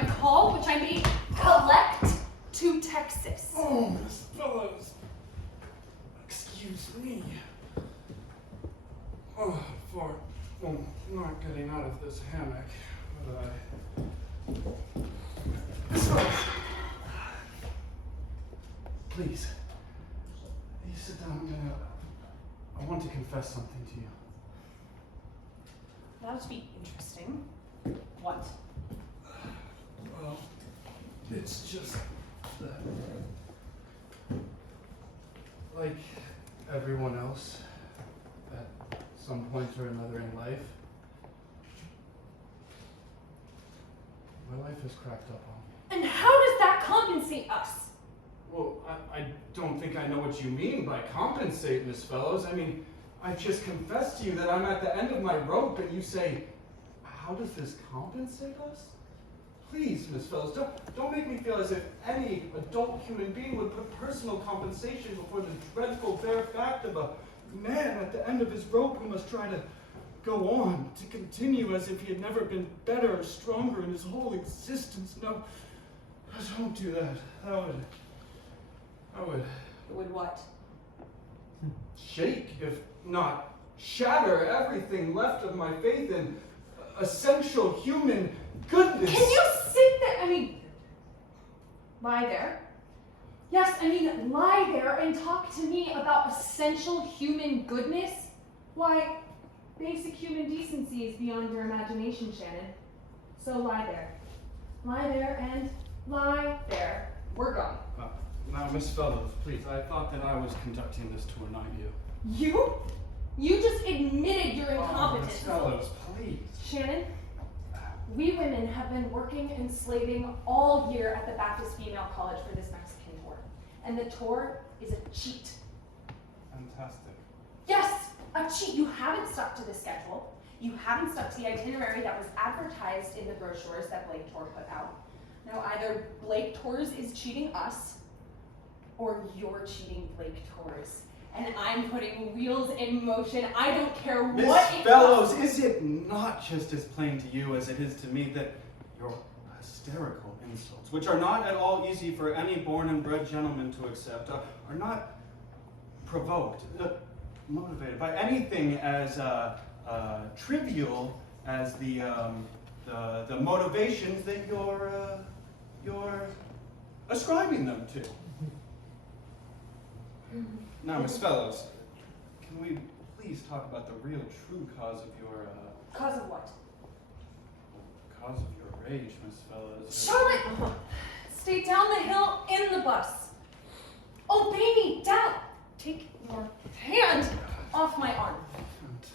my call, which I may collect to Texas. Oh, Miss Fellows. Excuse me. Oh, for not getting out of this hammock, but please, you sit down. I want to confess something to you. That would be interesting. What? Well, it's just that, like everyone else, at some point or another in life, my life is cracked up on me. And how does that compensate us? Well, I don't think I know what you mean by compensate, Miss Fellows. I mean, I just confessed to you that I'm at the end of my rope, and you say, how does this compensate us? Please, Miss Fellows, don't make me feel as if any adult human being would put personal compensation before the dreadful bare fact of a man at the end of his rope who must try to go on, to continue as if he had never been better or stronger in his whole existence. No, don't do that. That would It would what? shake, if not shatter, everything left of my faith in essential human goodness. Can you sit there? Lie there. Yes, lie there and talk to me about essential human goodness? Why, basic human decency is beyond your imagination, Shannon. So lie there. Lie there and lie there. We're going. Now, Miss Fellows, please, I thought that I was conducting this tour, not you. You? You just admitted your incompetence. Miss Fellows, please. Shannon, we women have been working and slaving all year at the Baptist Female College for this Mexican tour. And the tour is a cheat. Fantastic. Yes, a cheat. You haven't stuck to the schedule. You haven't stuck to the itinerary that was advertised in the brochures that Blake Tour put out. Now, either Blake Tours is cheating us, or you're cheating Blake Tours. And I'm putting wheels in motion. I don't care what Miss Fellows, is it not just as plain to you as it is to me that your hysterical insults, which are not at all easy for any born and bred gentleman to accept, are not provoked, motivated by anything as trivial as the motivations that you're ascribing them to? Now, Miss Fellows, can we please talk about the real, true cause of your, Cause of what? cause of your rage, Miss Fellows? Charlotte! Stay down the hill in the bus. Obey me, down! Take your hand off my arm.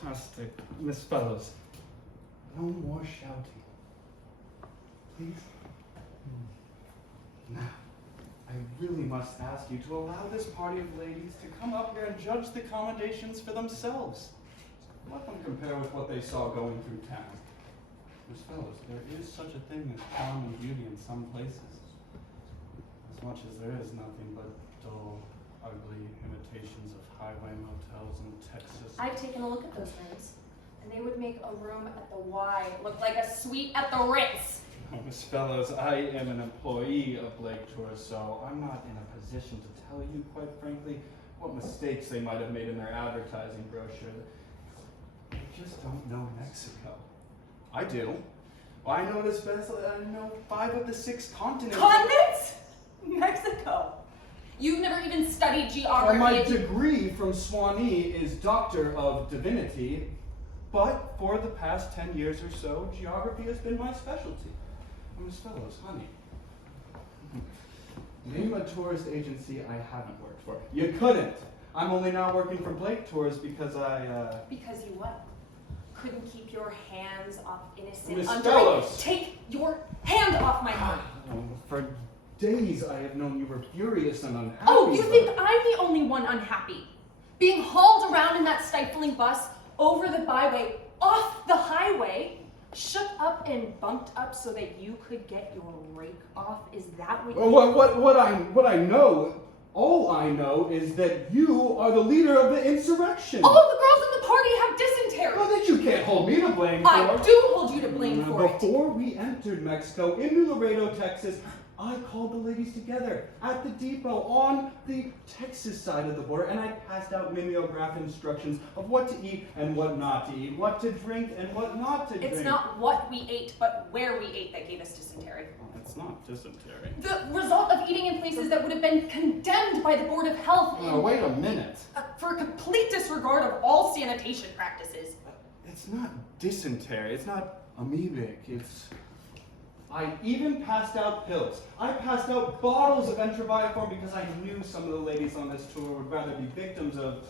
Fantastic. Miss Fellows, no more shouting. Please? Now, I really must ask you to allow this party of ladies to come up here and judge the accommodations for themselves. Let them compare with what they saw going through town. Miss Fellows, there is such a thing as charm and beauty in some places, as much as there is nothing but dull, ugly imitations of highway motels in Texas. I've taken a look at those rooms, and they would make a room at the Y look like a suite at the Ritz. Miss Fellows, I am an employee of Blake Tours, so I'm not in a position to tell you, quite frankly, what mistakes they might have made in their advertising brochure. They just don't know Mexico. I do. Well, I know it as best as I know 5 of the 6 continents. Continents? Mexico. You've never even studied geography. Well, my degree from Swanee is Doctor of Divinity, but for the past 10 years or so, geography has been my specialty. Miss Fellows, honey, name a tourist agency I haven't worked for. You couldn't. I'm only now working for Blake Tours because Because you what? Couldn't keep your hands off innocent Miss underage. Fellows. Take your hand off my arm. For days I have known you were furious and unhappy. Oh, you think I'm the only one unhappy? Being hauled around in that stifling bus, over the byway, off the highway, shook up and bumped up so that you could get your rake off? Is that what you... Well, what I know All I know is that you are the leader of the insurrection. All of the girls in the party have dysentery. Well, that you can't hold me to blame for. I do hold you to blame for it. Before we entered Mexico, in New Laredo, Texas, I called the ladies together at the depot on the Texas side of the border, and I passed out mimeograph instructions of what to eat and what not to eat, what to drink and what not to drink. It's not what we ate, but where we ate that gave us dysentery. It's not dysentery. The result of eating in places that would have been condemned by the Board of Health Wait a minute. For complete disregard of all sanitation practices. It's not dysentery. It's not amoebic. I even passed out pills. I passed out bottles of Enterobiaform because I knew some of the ladies on this tour would rather be victims of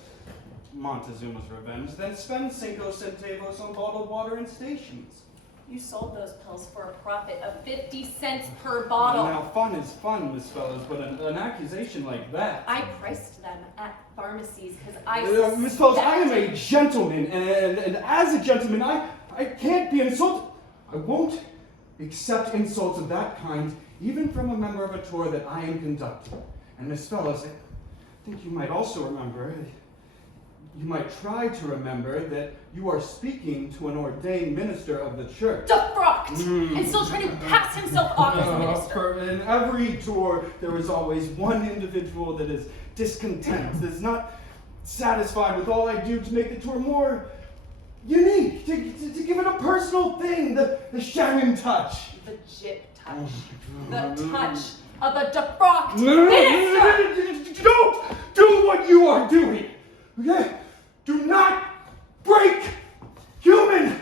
Montezuma's revenge than spend 5 centavos on bottled water in stations. You sold those pills for a profit of 50 cents per bottle. Now, fun is fun, Miss Fellows, but an accusation like that. I priced them at pharmacies because I Miss Fellows, I am a gentleman, and as a gentleman, I can't be insulted. I won't accept insults of that kind, even from a member of a tour that I am conducting. And Miss Fellows, I think you might also remember, you might try to remember that you are speaking to an ordained minister of the church. Defrocked! And still trying to pass himself off as a minister. In every tour, there is always one individual that is discontent, that's not satisfied with all I do to make the tour more unique, to give it a personal thing, the Shannon touch. The jip touch. The touch of a defrocked minister! Don't do what you are doing! Okay? Do not break human